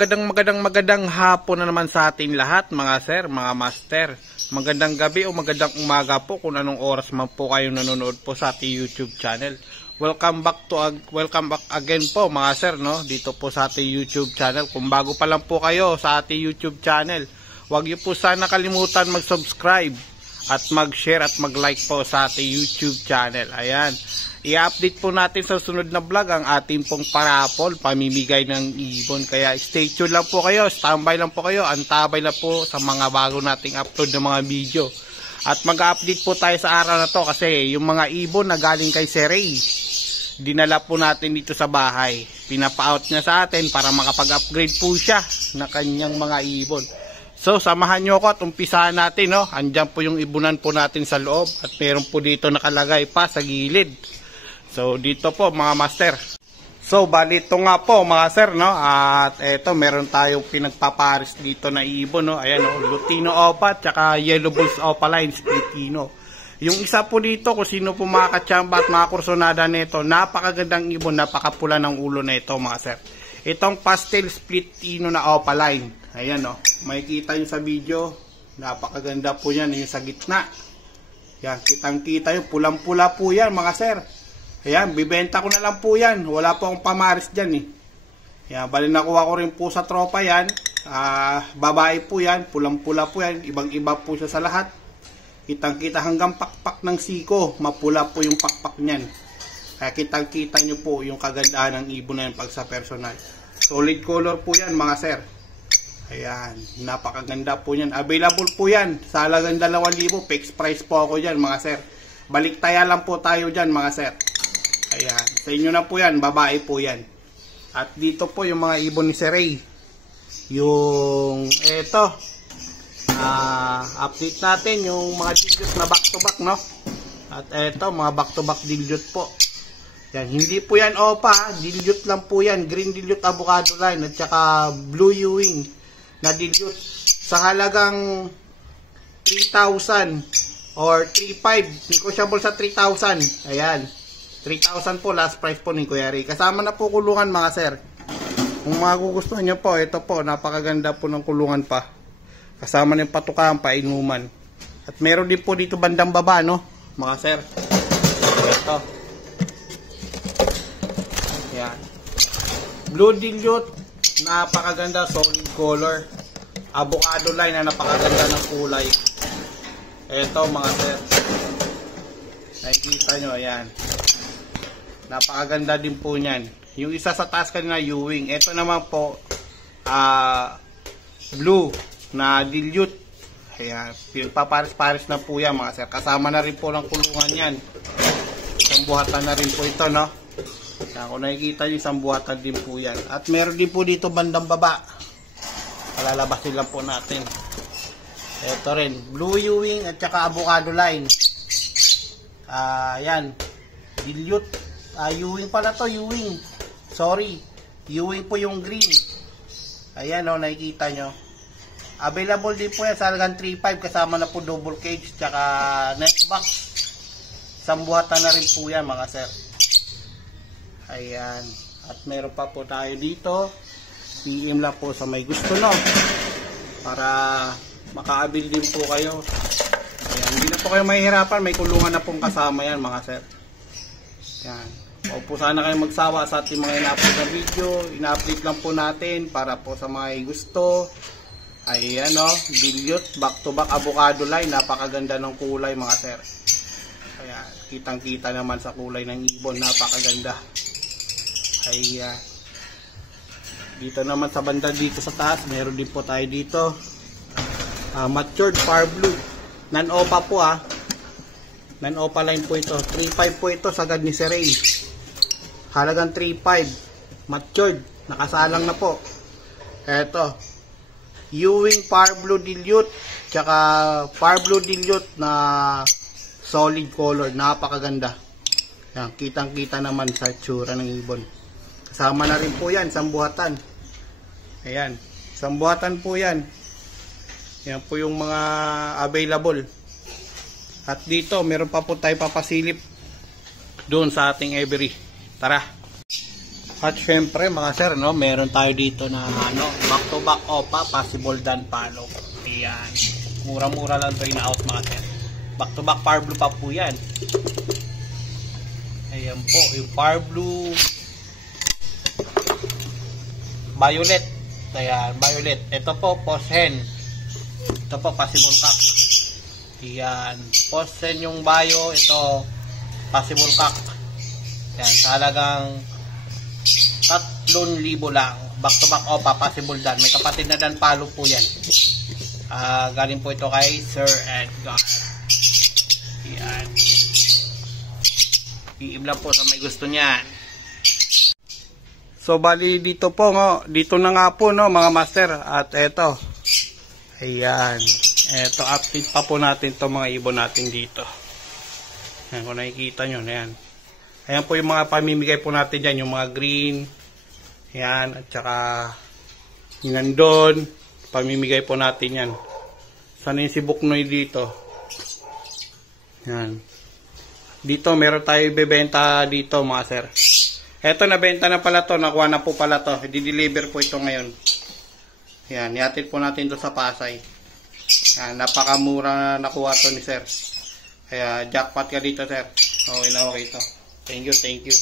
magandang hapon na naman sa ating lahat mga sir, mga master. Magandang gabi o magandang umaga po kung anong oras man po kayo nanonood po sa ating YouTube channel. Welcome back again po mga sir, no? Dito po sa ating YouTube channel. Kung bago pa lang po kayo sa ating YouTube channel, huwag niyo po sana kalimutan mag-subscribe at mag-share at mag-like po sa ating YouTube channel. Ayan. I-update po natin sa sunod na vlog ang ating pong parapol, pamimigay ng ibon. Kaya stay tuned lang po kayo, standby lang po kayo, antabay lang po sa mga bago nating upload ng mga video. At mag-update po tayo sa araw na to kasi yung mga ibon na galing kay Sir Ray, dinala po natin dito sa bahay. Pinapa-out niya sa atin para makapag-upgrade po siya na kanyang mga ibon. So, samahan nyo ako at umpisahan natin, no? Andyan po yung ibunan po natin sa loob at meron po dito nakalagay pa sa gilid. So, dito po mga master. So, bali ito nga po mga sir, no? At eto, meron tayong pinagpapares dito na ibon, no? Ayan, no? Lutino Opa at saka Yellow Bulls Opaline Splitino. Yung isa po dito, kung sino po mga katsamba at mga kursonada nito, napakagandang ibon, napakapula ng ulo na ito mga sir. Itong pastel Splitino na Opaline. Ayan, no? Makikita nyo sa video, napakaganda po yan, yung sa gitna. Yan, kitang-kita yung pulang-pula po yan mga sir. Ayan, bibenta ko na lang po yan. Wala po akong pamaris dyan eh. Ayan, bali nakuha ko rin po sa tropa yan. Babae po yan, pulang-pula po yan. Ibang-iba po siya sa lahat. Kitang-kita hanggang pakpak ng siko. Mapula po yung pakpak niyan. Kaya kitang-kita nyo po yung kagandahan ng ibon na yan pag sa personal. Solid color po yan mga sir. Ayan, napakaganda po yan. Available po yan. Sa halagang 2,000. Fixed price po ako dyan mga sir. Baliktaya lang po tayo dyan mga sir. Ayan, sa inyo na po yan, babae po yan. At dito po yung mga ibon ni Sir Ray. Yung eto, update natin yung mga dilute na back to back, no? At eto, mga back to back dilute po. Yan, hindi po yan opa, dilute lang po yan. Green dilute avocado line at saka blue Ewing na dilute. Sa halagang 3,000 or 3,500, negotiable sa 3,000. Ayan. 3,000 po, last price po ni Kuya Ray. Kasama na po kulungan mga sir. Kung magugustuhan nyo po, ito po, napakaganda po ng kulungan pa. Kasama na yung patukaan pa, inuman. At meron din po dito bandang baba, no? Mga sir. Ito. Yan. Blue dilute, napakaganda, solid color. Avocado line na napakaganda ng kulay. Ito mga sir. Nakikita nyo, ayan. Napakaganda din po niyan. Yung isa sa taas kanina, Ewing. Ito naman po, blue na dilute. Ayan, papares-pares na po yan mga sir. Kasama na rin po ng kulungan yan. Isang buhatan na rin po ito, no? Kung nakikita nyo, isang buhatan din po yan. At meron din po dito bandang baba. Palalabasin lang po natin. Ito rin, blue Ewing at saka avocado line. Ayan, dilute. Ewing pala to, Ewing. Sorry. Ewing po yung green. Ayan o, nakikita nyo. Available din po yan sa halagang 3,500 kasama na po double cage tsaka neck box. Sambuhatan na rin po yan mga sir. Ayan. At meron pa po tayo dito. PM lang po sa may gusto, no? Para makaabil din po kayo. Ayan. Hindi na po kayo mahihirapan. May kulungan na pong kasama yan mga sir. Yan. Huwag po sana kayo magsawa sa ating mga ina-upload na video. Ina-update lang po natin para po sa mga gusto. Ayan o, dilute, back to back avocado line. Napakaganda ng kulay mga sir. Ayan, kitang-kita naman sa kulay ng ibon. Napakaganda. Ayan. Dito naman sa banda dito sa taas, meron din po tayo dito. Matured far blue. Non-opa po Non-opa line po ito. 3,500 po ito sagad ni Sir Ray. Halagang 3,500. Matured. Nakasalang na po. Eto. Ewing far blue dilute. Tsaka far blue dilute na solid color. Napakaganda. Yan. Kitang-kita naman sa tsura ng ibon. Kasama na rin po yan. Sambuhatan. Ayan. Sambuhatan po yan. Yan po yung mga available. At dito, meron pa po tayo papasilip doon sa ating Every. Tara. At syempre mga sir, no, meron tayo dito na ano, back to back OPA, possible dan palo. Ayan. Mura-mura lang 'to in-out mga sir. Back to back Power Blue pa po 'yan. Ayan po, yung Power Blue Violet. Ayan, Violet. Ito po, Poshen. Ito po, possible cock. Ayan. Poshen yung Bio. Ito, possible cock. Ayan, talagang 3,000 lang. Back to back OPA, possible dan. May kapatid na dan palo po yan. Galing po ito kay Sir Edgar. Ayan. Iim lang po sa may gusto niyan. So bali dito po, no, dito na nga po, no, mga master. At eto. Ayan. Eto, update pa po natin to mga ibon natin dito. Ayan, kung nakikita nyo, ayan. Ayan po yung mga pamimigay po natin dyan, yung mga green. Ayan, at saka yung nandun, pamimigay po natin yan. Sana yung si Buknoy dito. Ayan. Dito, meron tayo ibebenta dito mga sir. Eto, nabenta na pala to, nakuha na po pala to. Di-deliver po ito ngayon. Ayan, ihatid po natin to sa Pasay. Ayan, napakamura na nakuha to ni sir. Kaya jackpot ka dito sir. Okay na okay to. Thank you, thank you.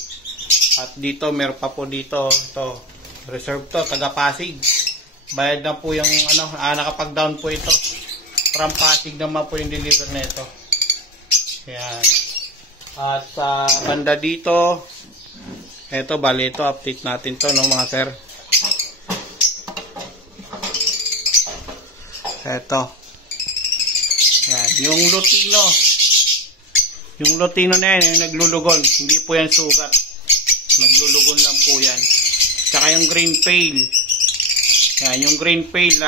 At dito, meron pa po dito, ito, reserve to, taga Pasig. Bayad na po yung, ano, nakapag-down po ito. From Pasig naman po yung deliver na ito. Ayan. At sa banda dito, ito, bali ito, update natin to, no, mga sir. Ito. Ayan, yung Lutino. Yung Lutino na yan, yung naglulugon. Hindi po yan sugat. Naglulugon lang po yan. Tsaka yung green pale. Yan, yung green pale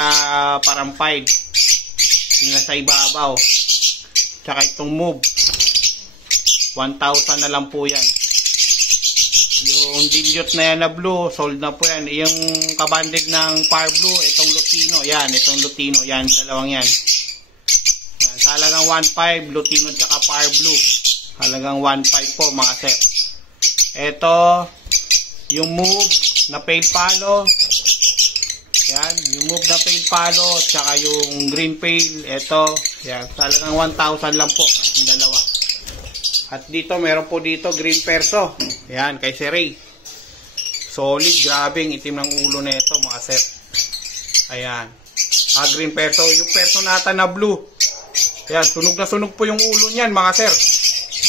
parang 5. Yung nasa ibabaw. Tsaka itong move. 1,000 na lang po yan. Yung dilute na yan na blue, sold na po yan. Yung kabandig ng Power Blue, itong Lutino. Yan, itong Lutino. Yan, dalawang yan. Yan, talagang 1,500. Lutino tsaka Power Blue. Halagang 1,500 po mga sir. Ito, yung move na pale palo. Yan, yung move na pale palo. Tsaka yung green pale. Ito, yan, talagang 1,000 lang po. Yung dalawa. At dito, meron po dito green perso. Yan, kay Sir Ray. Solid, grabe. Itim ng ulo na ito mga sir. Ayan. Green perso. Yung perso nata na blue. Yan, sunog na sunog po yung ulo niyan mga sir.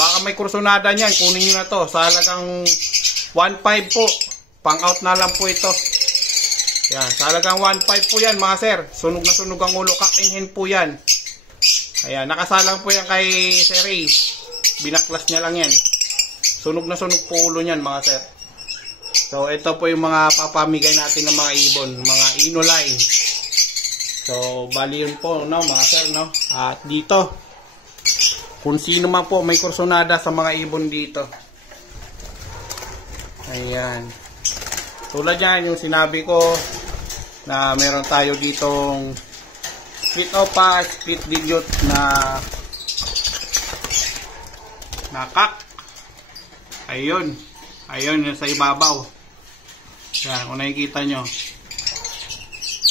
Baka may kursonada niyan, kunin nyo na to. Sa halagang 1,500 po. Pang out na lang po ito. Yan, sa halagang 1,500 po yan mga sir. Sunog na sunog ang ulo, kakinhin po yan. Ayan, nakasalang po yan kay Sir Ray. Binaklas niya lang yan. Sunog na sunog po ulo niyan mga sir. So ito po yung mga papamigay natin ng mga ibon, mga inoline. So bali yun po, no, mga sir, no. At dito, kung sino man po may kursonada sa mga ibon dito. Ayan. Tulad yan, yung sinabi ko na meron tayo ditong split OPA, split dilute na kak. Ayun. Ayun, yung sa ibabaw. Yan, kung nakikita nyo.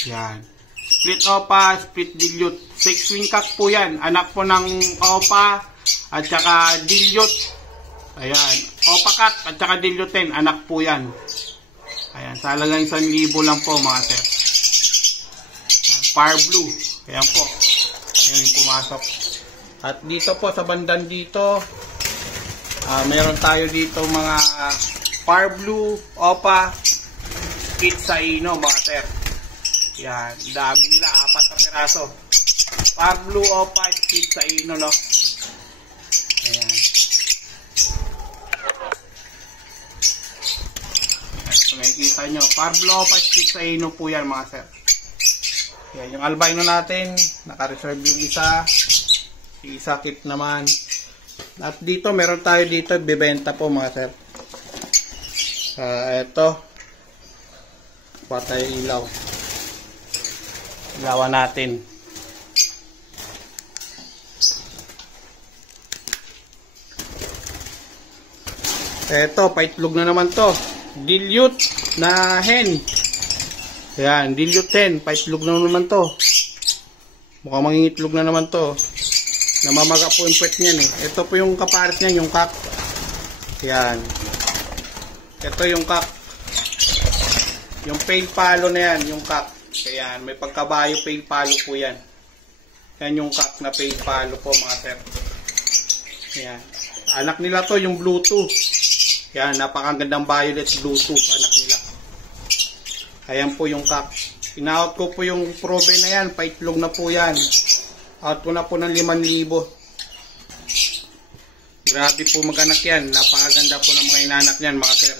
Yan. Split OPA, split dilute. 6-wing cock po yan. Anak po ng OPA at saka dilute. Ayan. OPA cock at saka dilute 10. Anak po yan. Ayan. Sa halagang 1,000 lang po mga sir. Ayan. Power Blue. Ayan po. Ayan yung pumasok. At dito po sa bandan dito, meron tayo dito mga Power Blue, OPA, split sa ino mga sir. Yan, dami nila, 4 na piraso. Power Blue, OPA, split sa ino, no? Ayan. So, nakikita nyo, Power Blue, OPA, split sa ino po yan mga sir. Yan, yung albino natin, naka-reserve yung isa tip naman. At dito, meron tayo dito, bibenta po mga sir. Ito, patay ilaw. Ilawan natin. Ito, paitlog na naman to. dilute na hen. Ayan, dilute hen. Paitlog na naman to. Mukhang mangingitlog na naman to. Namamaga po yung puwet niyan eh. Ito po yung kapares niyan, yung cock. Ayan. Ito yung cock. Yung pale palo na yan, yung cock. Ayan, may pagkabayo pale palo po yan. Yan yung cock na pale palo po mga sir. Ayan. Anak nila to yung Bluetooth. Ayan, napakagandang violet Bluetooth anak nila. Ayan po yung cock. Pina-out ko po yung probe na yan. Paitlog na po yan. Out ko na po ng 5,000. Grabe po maganak yan. Napakaganda po ng mga inanak niyan mga sir.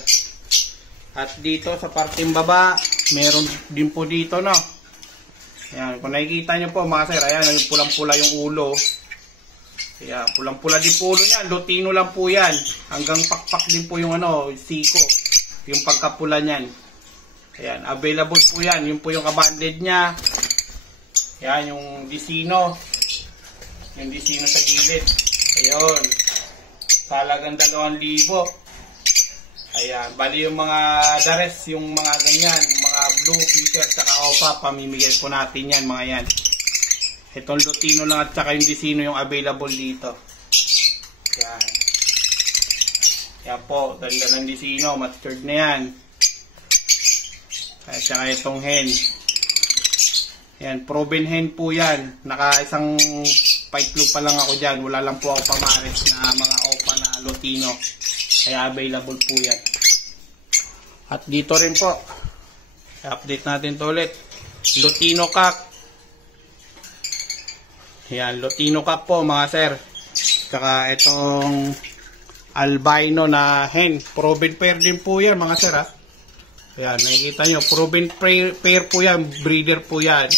At dito sa parteng baba, meron din po dito no. Ayan, kung nakikita nyo po mga sir, ayan, pulang-pula yung ulo. Ayan, pulang-pula din po ulo niyan. Lutino lang po yan. Hanggang pakpak din po yung ano, siko. Yung pagkapula niyan. Ayan, available po yan. Yun po yung kabanded niya. Ayan, yung disino. Yung disino sa gilid. Ayun. Talagang 2,000. Ayan, bali yung mga dares, yung mga ganyan, yung mga blue t-shirt, saka opa, pamimigay po natin yan, mga yan. Itong lutino lang at saka yung disino yung available dito. Ayan. Ayan po, ganda ng disino, matured na yan. At saka itong hen. Ayan, proven hen po yan. Naka isang paitlog pa lang ako dyan. Wala lang po ako pamares na mga opa na lutino. Kaya available po yan. At dito rin po. I-update natin to ulit. Lutino cock. Ayan, lutino cock po mga sir. Tsaka itong albino na hen. Proven pair din po yan mga sir ha. Ayan, nakikita nyo. Proven pair po yan. Breeder po yan.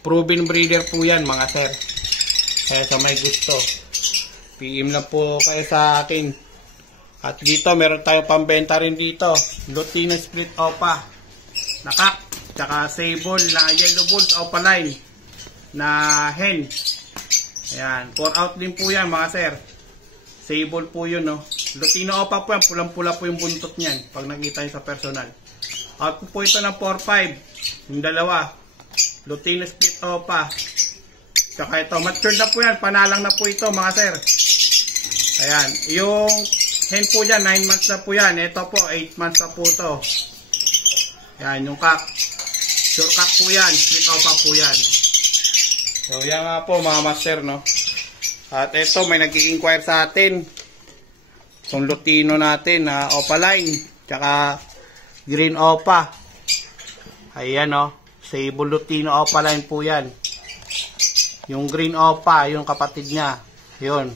Proven breeder po yan mga sir. Kaya sa may gusto, PM lang po kayo sa akin. At dito, meron tayong pambenta rin dito. Lutino split opa. Nakak. Tsaka sable na yellow bulls opaline. Na hen. Ayan. Pour out din po yan mga sir. Sable po yun no. Lutino opa po yan. Pulang-pula po yung buntot niyan. Pag nakita nyo sa personal. Out po ito ng 4-5. Yung dalawa. Lutino split opa. Tsaka ito. Matured na po yan. Panalang na po ito mga sir. Ayan. Yung hen po dyan, 9 months na po yan. Ito po, 8 months na po ito. Yan, yung cock. Sure cock po yan. Split opa po yan. So, yan nga po mga master, no? At ito, may nag-inquire sa atin. Itong lutino natin, na opaline. Tsaka, green opa. Ayan, no? Sable lutino opaline po yan. Yung green opa, yung kapatid niya. Yun.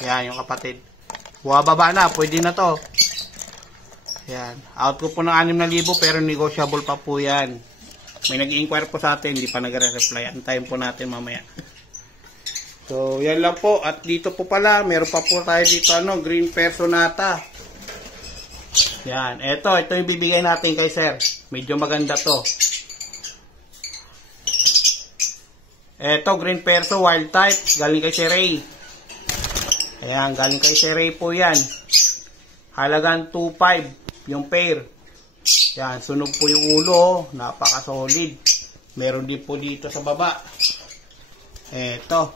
Yan, yung kapatid. Baba na, pwede na to. Yan. Out ko po ng 6,000 pero negotiable pa po yan. May nag-inquire po sa atin, hindi pa nagre-reply. Antayin po natin mamaya. So, yan lang po. At dito po pala, meron pa po tayo dito, ano, green personata. Yan. Ito yung bibigay natin kay sir. Medyo maganda to. Ito, green perso, wild type. Galing kay Sir Ray. Ayan, galing kay Sir Ray po yan. Halagang 2,500 yung pair. Yan, sunog po yung ulo. Napaka-solid. Meron din po dito sa baba. Eto.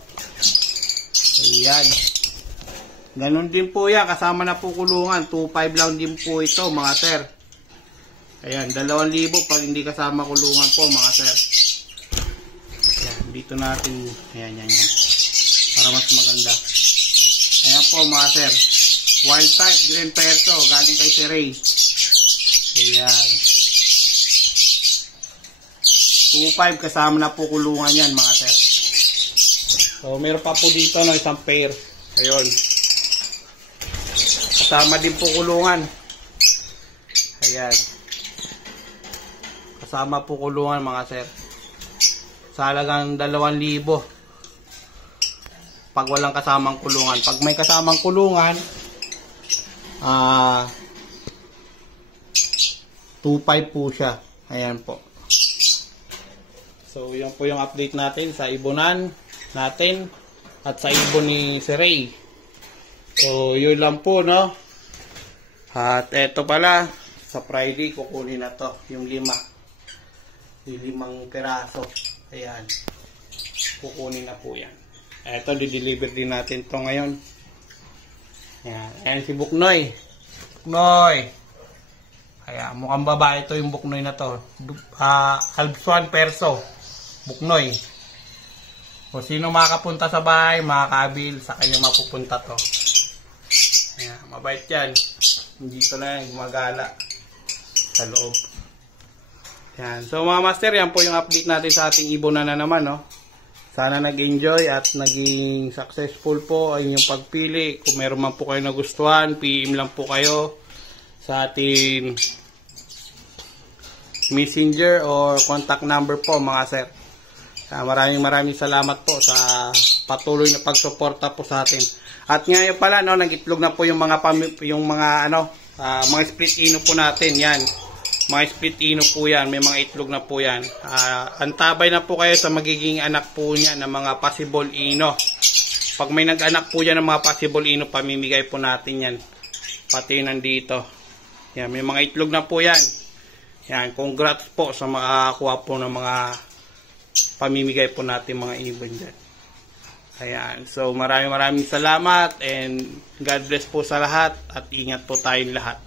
Ayan. Ganon din po yan. Kasama na po kulungan. 2,500 lang din po ito mga sir. Ayan, 2,000 pag hindi kasama kulungan po mga sir. Ayan, dito natin. Ayan. Para mas maganda. Ayan po mga sir. Wild type, green perso. Galing kay Sir Ray. Ayan. 2,500 kasama na po kulungan yan mga sir. So meron pa po dito no, isang pair. Ayun. Kasama din po kulungan. Ayan. Kasama po kulungan mga sir. Sa halagang 2,000. Pag walang kasamang kulungan. Pag may kasamang kulungan, 2,500 po siya. Ayan po. So, yun po yung update natin sa ibonan natin at sa ibon ni Sir Ray. So, yun lang po, no? At eto pala, sa Friday kukunin na to, yung 5 piraso. Ayan, kukunin na po yan. Ito, di-deliver din natin to ngayon. Ayan si Buknoy. Buknoy, ayan, mukhang babae to yung Buknoy na to. Albsuan Perso Buknoy. Kung sino makapunta sa bahay, makakabil, sa kanya mapupunta to. Ayan, mabait yan. Dito na yan, gumagala sa loob. Yan. So mga master, yan po yung update natin sa ating ibon na naman, no? Sana nag-enjoy at naging successful po ay yung pagpili. Kung meron man po kayo nagustuhan, PM lang po kayo sa ating messenger or contact number po, mga sir. Maraming salamat po sa patuloy na pagsuporta po sa atin. At ngayon pala, no, nag-itlog na po yung mga mga split ino po natin. Yan. Mga split ino po yan. May mga itlog na po yan. Antabay na po kayo sa magiging anak po niya ng mga possible ino. Pag may nag-anak po yan ng mga possible ino, pamimigay po natin yan. Pati nandito. Yan, may mga itlog na po yan. Yan, congrats po sa makakuha po ng mga pamimigay po natin mga ibon dyan. Ayan, so maraming salamat and God bless po sa lahat at ingat po tayong lahat.